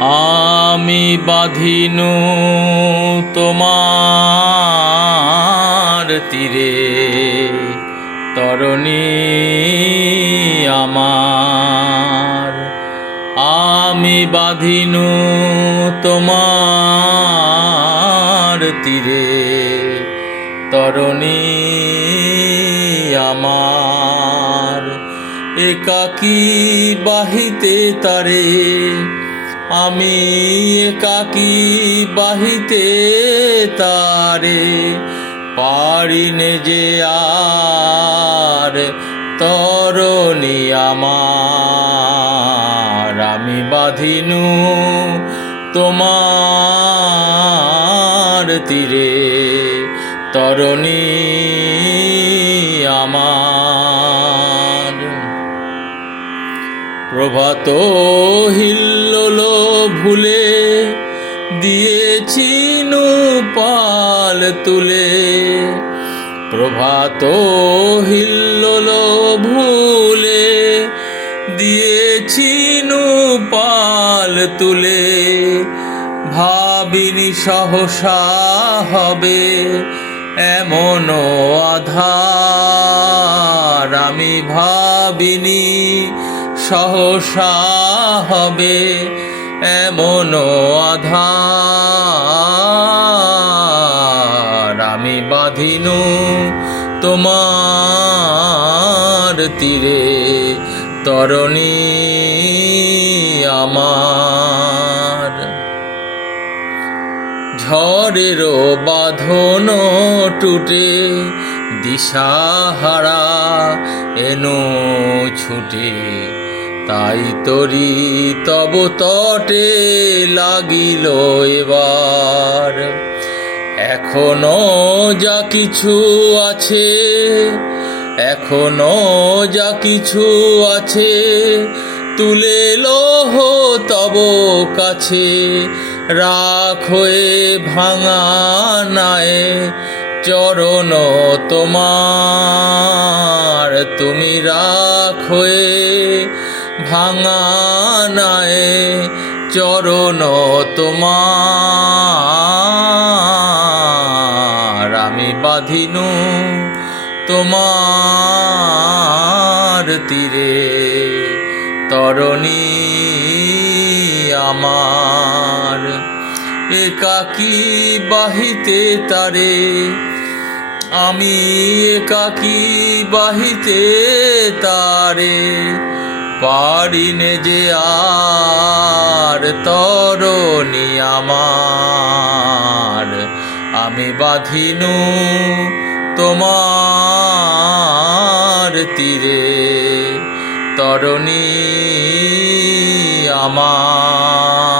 আমি বাঁধিনু তোমার তীরে, তরণী আমার। আমি বাঁধিনু তোমার তীরে, তরণী আমার। একাকী বাহিতে তারে, আমি একাকী বাহিতে তারে, পারিনে যে আর তরণী আমার। আমি বাঁধিনু তোমার তীরে, তরণী আমার। প্রভাত হিল্লোল ভুলে, দিয়েছি পাল তুলে। প্রভাত হিল্লোল ভুলে, দিয়েছি পাল তুলে। ভাবিনি সহসা হবে এমন আধার, আমি ভাবিনি সহসা হবে এমন আধার। আমি বাঁধিনু তোমার তীরে, তরণী আমার। ঝড়েরও বাঁধন টুটে, দিশাহারা এনো ছুটে। তাই তরি তব তটে লাগিল এবার। এখনো যা কিছু আছে, এখনো যা কিছু আছে, তুলে লৌহ তব কাছে। রাখোয়ে ভাঙা নাই চরণ তোমার, তুমি রাখোয়ে ভাঙা নাই চরণ তোমার। আমি বাঁধিনু তোমার তীরে, তরণী আমার। একাকী বাহিতে তারে, আমি একাকী বাহিতে তারে, পারিনে যে আর তরণী আমার। আমি বাঁধিনু তোমার তীরে, তরণী আমার।